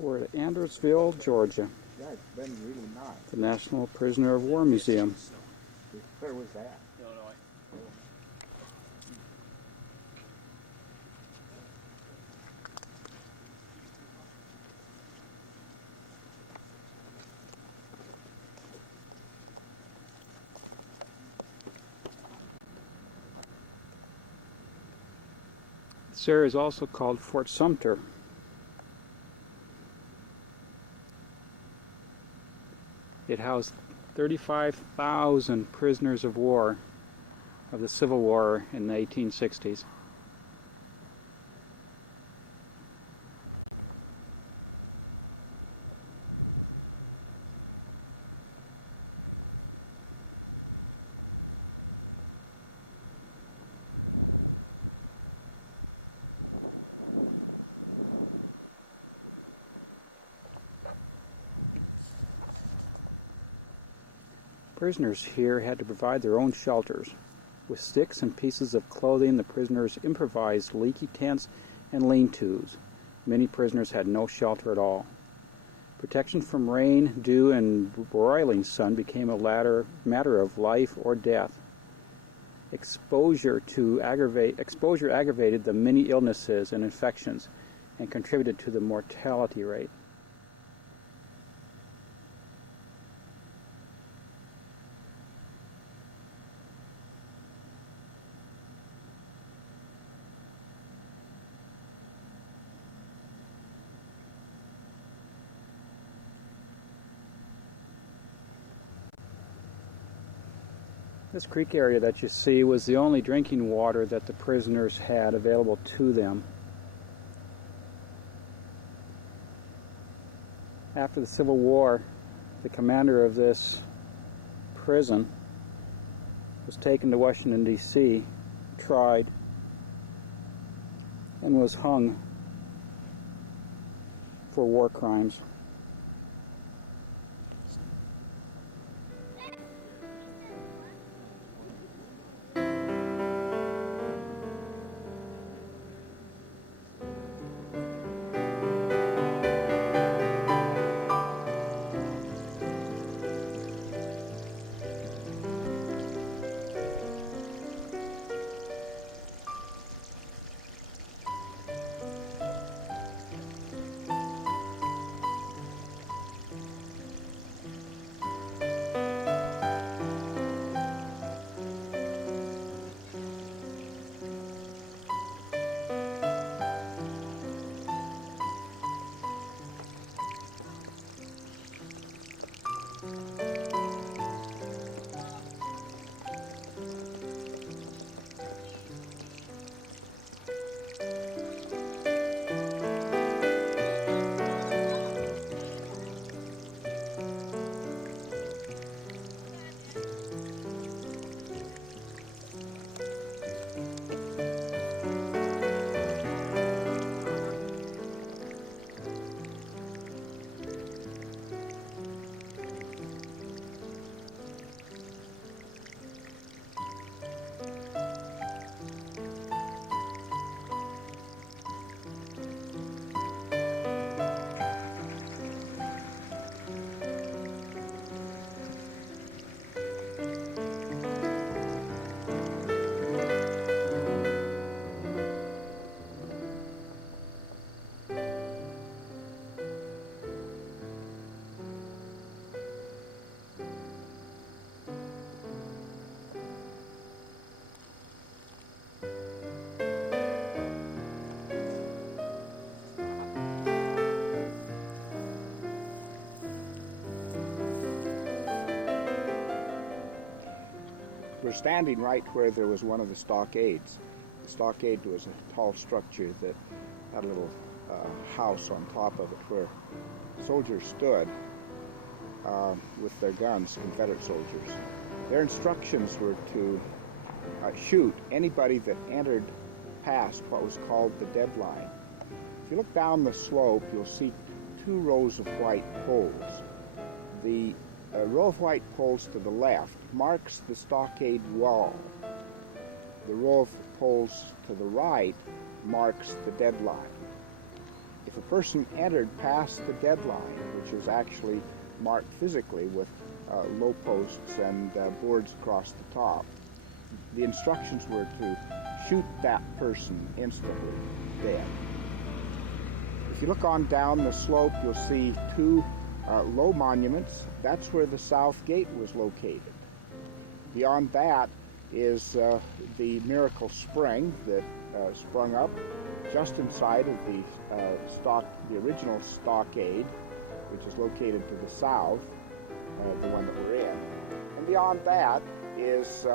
We're at Andersonville, Georgia. Yeah, it's been really nice. The National Prisoner-of-War Museum. Where was that? Illinois. This area is also called Fort Sumter. It housed 35,000 prisoners of war of the Civil War in the 1860s. Prisoners here had to provide their own shelters. With sticks and pieces of clothing, the prisoners improvised leaky tents and lean-tos. Many prisoners had no shelter at all. Protection from rain, dew, and broiling sun became a matter of life or death. Exposure aggravated the many illnesses and infections and contributed to the mortality rate. This creek area that you see was the only drinking water that the prisoners had available to them. After the Civil War, the commander of this prison was taken to Washington, D.C., tried, and was hung for war crimes. We're standing right where there was one of the stockades. The stockade was a tall structure that had a little house on top of it where soldiers stood with their guns, Confederate soldiers. Their instructions were to shoot anybody that entered past what was called the deadline. If you look down the slope, you'll see two rows of white poles. The row of white poles to the left marks the stockade wall. The row of poles to the right marks the deadline. If a person entered past the deadline, which is actually marked physically with low posts and boards across the top, the instructions were to shoot that person instantly dead. If you look on down the slope, you'll see two low monuments. That's where the South Gate was located. Beyond that is the Miracle Spring that sprung up just inside of the original stockade, which is located to the south, the one that we're in. And beyond that is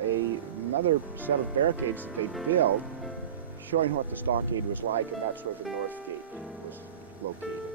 another set of barricades that they built, showing what the stockade was like, and that's where the North Gate was located.